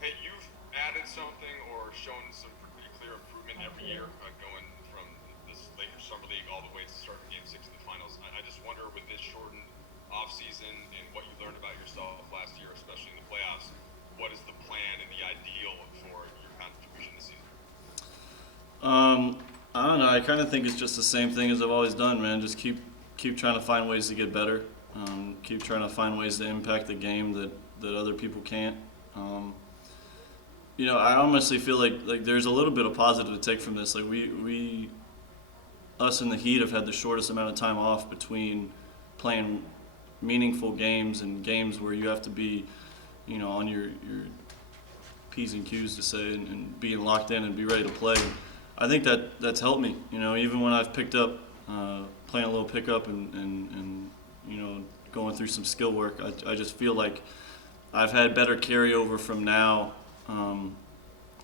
Hey, you've added something or shown some pretty clear improvement every year, going from this Lakers summer league all the way to starting Game 6 of the finals. I just wonder, with this shortened offseason and what you learned about yourself last year, especially in the playoffs, what is the plan and the ideal for your contribution this season? Um, I don't know. I kind of think it's just the same thing as I've always done, man. Just keep trying to find ways to get better. Keep trying to find ways to impact the game that other people can't. Um, I honestly feel like there's a little bit of positive to take from this. Like we us in the Heat have had the shortest amount of time off between playing meaningful games and games where you have to be, on your P's and Q's to say, and being locked in and be ready to play. I think that's helped me. Even when I've picked up, playing a little pickup and going through some skill work, I just feel like I've had better carryover from now,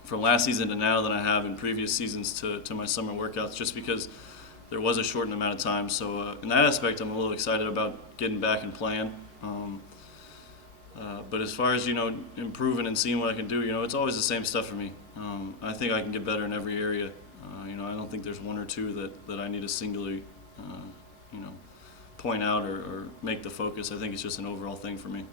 from last season to now than I have in previous seasons to my summer workouts, just because there was a shortened amount of time. So in that aspect, I'm a little excited about getting back and playing. But as far as improving and seeing what I can do, it's always the same stuff for me. I think I can get better in every area. I don't think there's one or two that I need to singularly, you know, point out or make the focus. I think it's just an overall thing for me.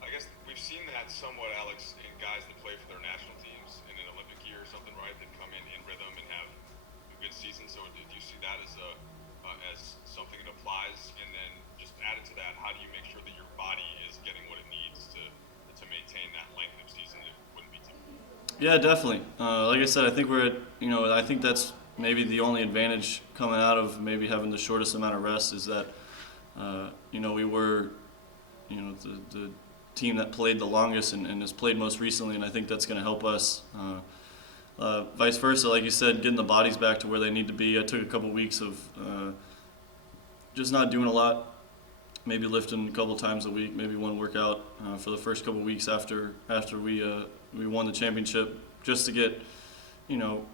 I guess we've seen that somewhat, Alex, in guys that play for their national teams in an Olympic year or something, right? That come in rhythm and have a good season. So do you see that as as something that applies? And then just added to that, how do you make sure that your body is getting what it needs to maintain that length of season? It wouldn't be too. Yeah, definitely. Like I said, I think we're at, I think that's maybe the only advantage coming out of maybe having the shortest amount of rest is that, we were, the team that played the longest and has played most recently, and I think that's going to help us. Vice versa, like you said, getting the bodies back to where they need to be. I took a couple weeks of just not doing a lot, maybe lifting a couple times a week, maybe one workout for the first couple weeks after we won the championship, just to get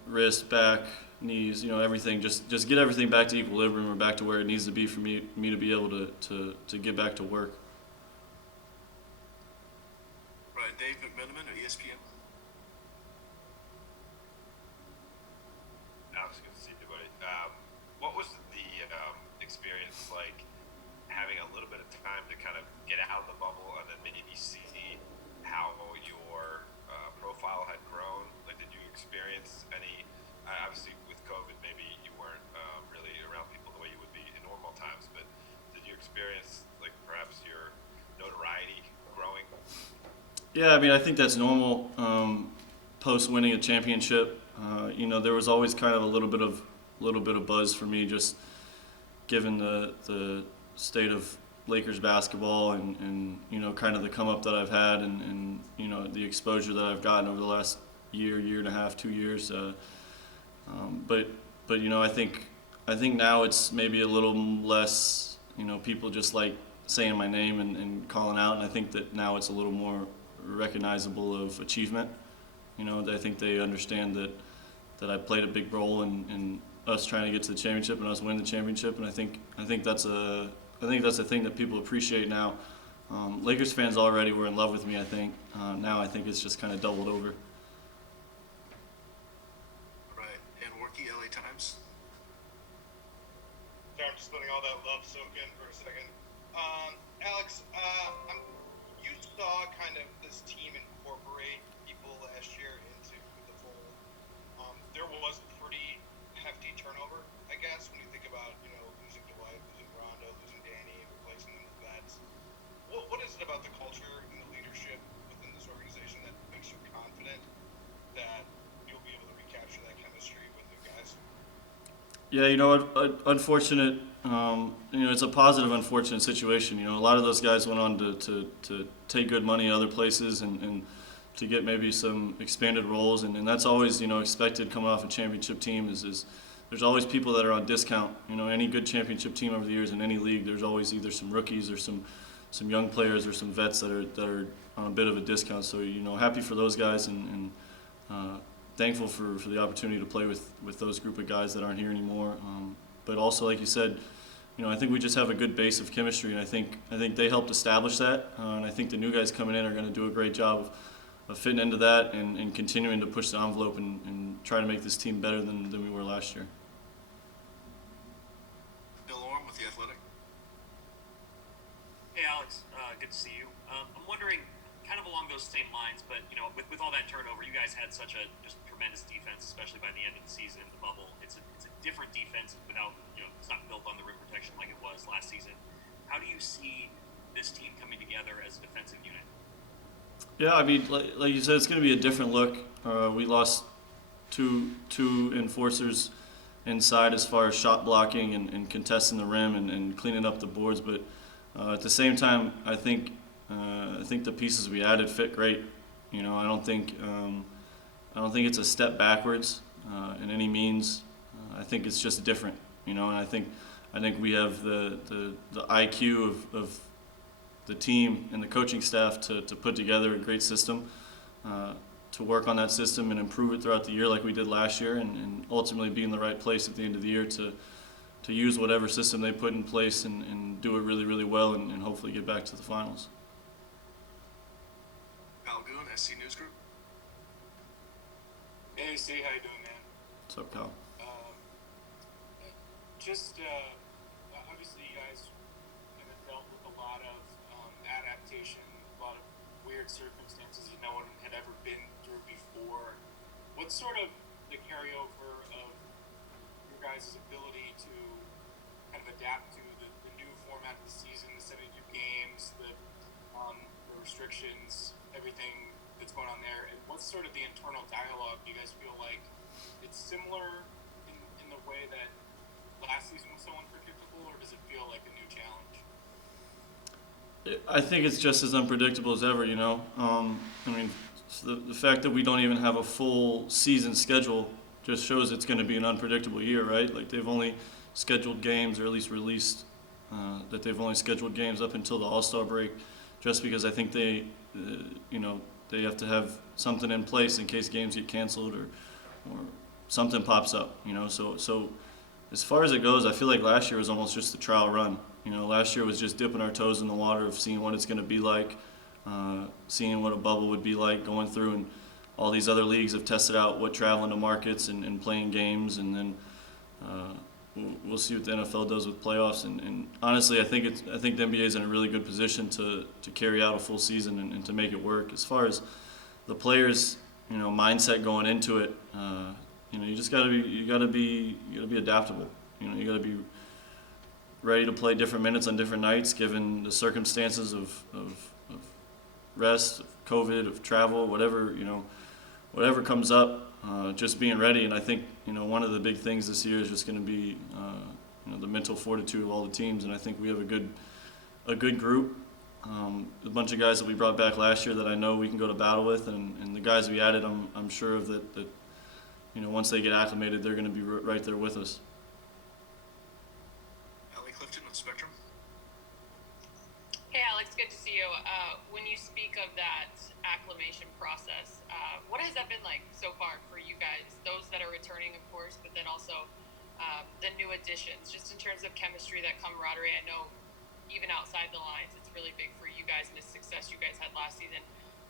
wrist, back, knees, everything, just get everything back to equilibrium or back to where it needs to be for me to be able to get back to work. Right, Dave McMenamin of ESPN. Alex, good to see everybody. What was the experience like having a little bit of time to kind of get out of the bubble and then maybe see how your profile had grown? Like, did you experience any? Obviously, with COVID, maybe you weren't really around people the way you would be in normal times. But did you experience like perhaps your notoriety growing? Yeah, I mean, I think that's normal. Post winning a championship, there was always kind of a little bit of buzz for me, just given the state of Lakers basketball and kind of the come up that I've had and the exposure that I've gotten over the last year and a half, 2 years. But I think now it's maybe a little less. People just like saying my name and calling out, and I think that now it's a little more recognizable of achievement. I think they understand that I played a big role in us trying to get to the championship and us winning the championship, and I think that's a thing that people appreciate now. Lakers fans already were in love with me. I think now I think it's just kind of doubled over. Right, and Worky LA Times. Sorry, I'm just letting all that love soak in for a second. Alex, you saw kind of this team incorporate people last year into the fold. There was pretty hefty turnover, I guess, when you think about losing Dwight, losing Rondo, losing Danny, and replacing them with vets. What is it about the culture and the leadership within this organization that makes you confident that you'll be able to recapture that chemistry with new guys? Yeah, unfortunate. It's a positive, unfortunate situation. A lot of those guys went on to take good money other places and to get maybe some expanded roles, and that's always expected coming off a championship team. Is there's always people that are on discount. Any good championship team over the years in any league, there's always either some rookies or some young players or some vets that are on a bit of a discount. So happy for those guys and thankful for the opportunity to play with those group of guys that aren't here anymore. But also, like you said, I think we just have a good base of chemistry, and I think they helped establish that. And I think the new guys coming in are going to do a great job fitting into that and continuing to push the envelope and try to make this team better than we were last year. Bill Orm with The Athletic. Hey Alex, good to see you. I'm wondering, kind of along those same lines, but with all that turnover, you guys had such a just tremendous defense, especially by the end of the season in the bubble. It's a different defense without it's not built on the rim protection like it was last season. How do you see this team coming together as a defensive unit? Yeah, I mean, like you said, it's going to be a different look. We lost two enforcers inside as far as shot blocking and contesting the rim and cleaning up the boards, but at the same time, I think the pieces we added fit great. I don't think it's a step backwards in any means. I think it's just different. And I think we have the IQ of the team and the coaching staff to put together a great system, to work on that system and improve it throughout the year like we did last year, and ultimately be in the right place at the end of the year to use whatever system they put in place and do it really, really well and hopefully get back to the finals. Al Goon, SC News Group. Hey, C, how you doing, man? What's up, Kyle? Obviously, you guys kind of dealt with a lot of adaptation, a lot of weird circumstances that no one had ever been through before. What's sort of the carryover of your guys' ability to kind of adapt to the new format of the season, the 72 games, the restrictions, everything that's going on there, and what's sort of the internal dialogue? Do you guys feel like it's similar in the way that last season was so unpredictable, or does it feel like a new challenge? I think it's just as unpredictable as ever, I mean, the fact that we don't even have a full season schedule just shows it's going to be an unpredictable year, right? Like, they've only scheduled games, or at least released that they've only scheduled games up until the All-Star break, just because I think they have to have something in place in case games get canceled or something pops up, So as far as it goes, I feel like last year was almost just a trial run. Last year was just dipping our toes in the water of seeing what it's going to be like, seeing what a bubble would be like, going through, and all these other leagues have tested out what traveling to markets and playing games, and then we'll see what the NFL does with playoffs. And honestly, I think the NBA is in a really good position to carry out a full season and to make it work. As far as the players, mindset going into it, you just gotta be adaptable. You gotta be ready to play different minutes on different nights, given the circumstances of rest, of COVID, of travel, whatever comes up. Just being ready, and I think one of the big things this year is just going to be the mental fortitude of all the teams, and I think we have a good group, a bunch of guys that we brought back last year that I know we can go to battle with, and the guys we added, I'm sure of that once they get acclimated, they're going to be right there with us. Allie Clifton on Spectrum. Hey Alex, good to see you. When you speak of that acclimation process, what has that been like so far for you guys? Those that are returning, of course, but then also the new additions, just in terms of chemistry, that camaraderie. I know even outside the lines, it's really big for you guys and the success you guys had last season.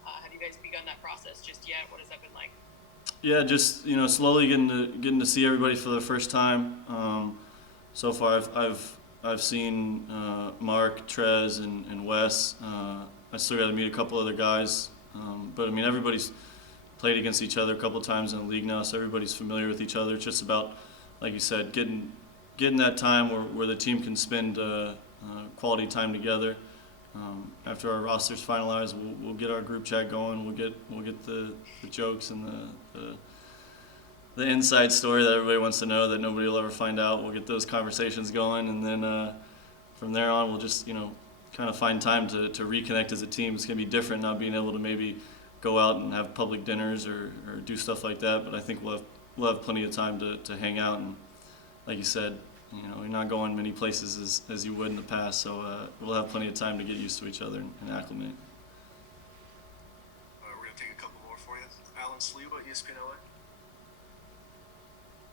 Have you guys begun that process just yet? What has that been like? Yeah, just slowly getting to see everybody for the first time. So far, I've seen Mark, Trez, and Wes. I still got to meet a couple other guys, but I mean, everybody's played against each other a couple times in the league now, so everybody's familiar with each other. It's just about, like you said, getting that time where the team can spend quality time together. After our roster's finalized, we'll get our group chat going. We'll get the jokes and the inside story that everybody wants to know that nobody will ever find out. We'll get those conversations going, and then from there on, we'll just kind of find time to reconnect as a team. It's gonna be different not being able to maybe go out and have public dinners or do stuff like that. But I think we'll have plenty of time to hang out, and like you said, you're not going many places as you would in the past. So we'll have plenty of time to get used to each other and acclimate. We're gonna take a couple more for you. Alan Sliwa, ESPN LA.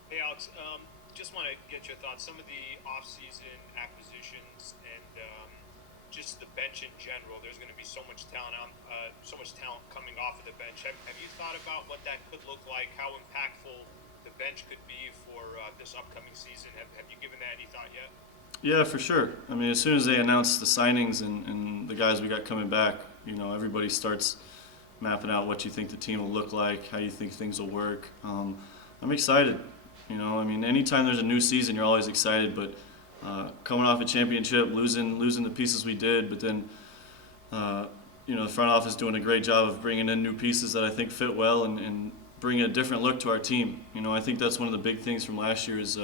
Hey Alex, just want to get your thoughts. Some of the off-season acquisitions and just the bench in general. There's going to be so much talent coming off of the bench. Have you thought about what that could look like? How impactful the bench could be for this upcoming season? Have you given that any thought yet? Yeah, for sure. I mean, as soon as they announced the signings and the guys we got coming back, everybody starts mapping out what you think the team will look like, how you think things will work. I'm excited. I mean, anytime there's a new season, you're always excited. But coming off a championship, losing the pieces we did, but then the front office doing a great job of bringing in new pieces that I think fit well and bring a different look to our team. I think that's one of the big things from last year is.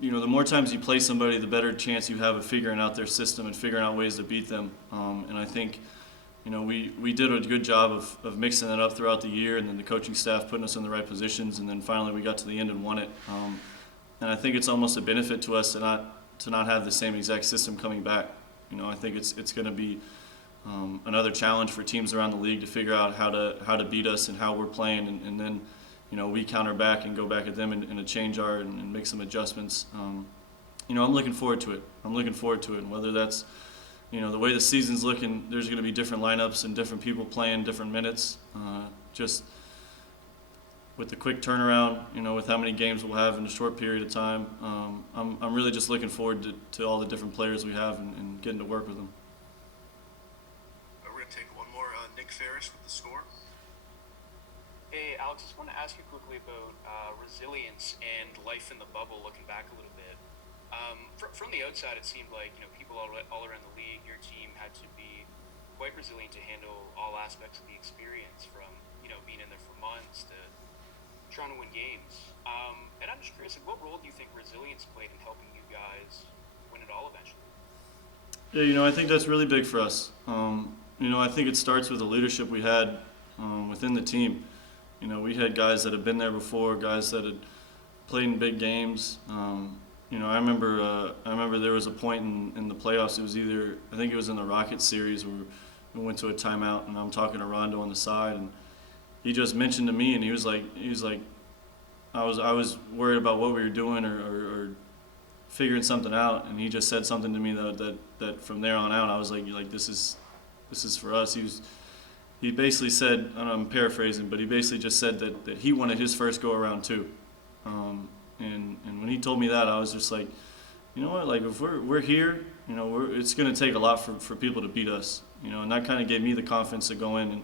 The more times you play somebody, the better chance you have of figuring out their system and figuring out ways to beat them. And I think, we did a good job of mixing that up throughout the year, and then the coaching staff putting us in the right positions, and then finally we got to the end and won it. And I think it's almost a benefit to us to not have the same exact system coming back. I think it's going to be another challenge for teams around the league to figure out how to beat us and how we're playing, and then. We counter back and go back at them and change and make some adjustments. I'm looking forward to it. And whether that's, the way the season's looking, there's going to be different lineups and different people playing different minutes. Just with the quick turnaround, with how many games we'll have in a short period of time, I'm really just looking forward to all the different players we have and getting to work with them. We're going to take one more. Nick Ferris with The Score. Hey, Alex, just want to ask you quickly about resilience and life in the bubble, looking back a little bit. From the outside, it seemed like, people all around the league, your team had to be quite resilient to handle all aspects of the experience, from, being in there for months to trying to win games. And I'm just curious, what role do you think resilience played in helping you guys win it all eventually? Yeah, I think that's really big for us. I think it starts with the leadership we had within the team. We had guys that had been there before, guys that had played in big games. I remember there was a point in the playoffs. It was I think it was in the Rockets series where we went to a timeout, and I'm talking to Rondo on the side, and he just mentioned to me, and he was like, I was worried about what we were doing or figuring something out, and he just said something to me that from there on out, I was like this is for us. He basically said, and I'm paraphrasing, but he basically just said that he wanted his first go around too. And when he told me that, I was just like, you know what? Like, if we're here, it's going to take a lot for people to beat us. And that kind of gave me the confidence to go in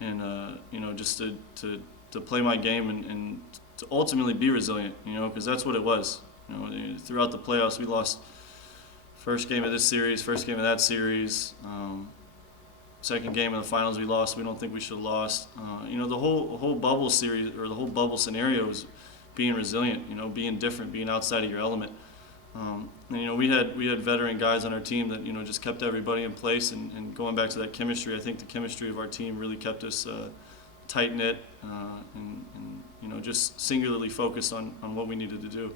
and just to play my game and to ultimately be resilient. Because that's what it was. Throughout the playoffs, we lost first game of this series, first game of that series. Second game of the finals we lost. We don't think we should have lost. The whole bubble series or the whole bubble scenario was being resilient. Being different, being outside of your element. And we had veteran guys on our team that just kept everybody in place. And going back to that chemistry, I think the chemistry of our team really kept us tight knit and just singularly focused on what we needed to do.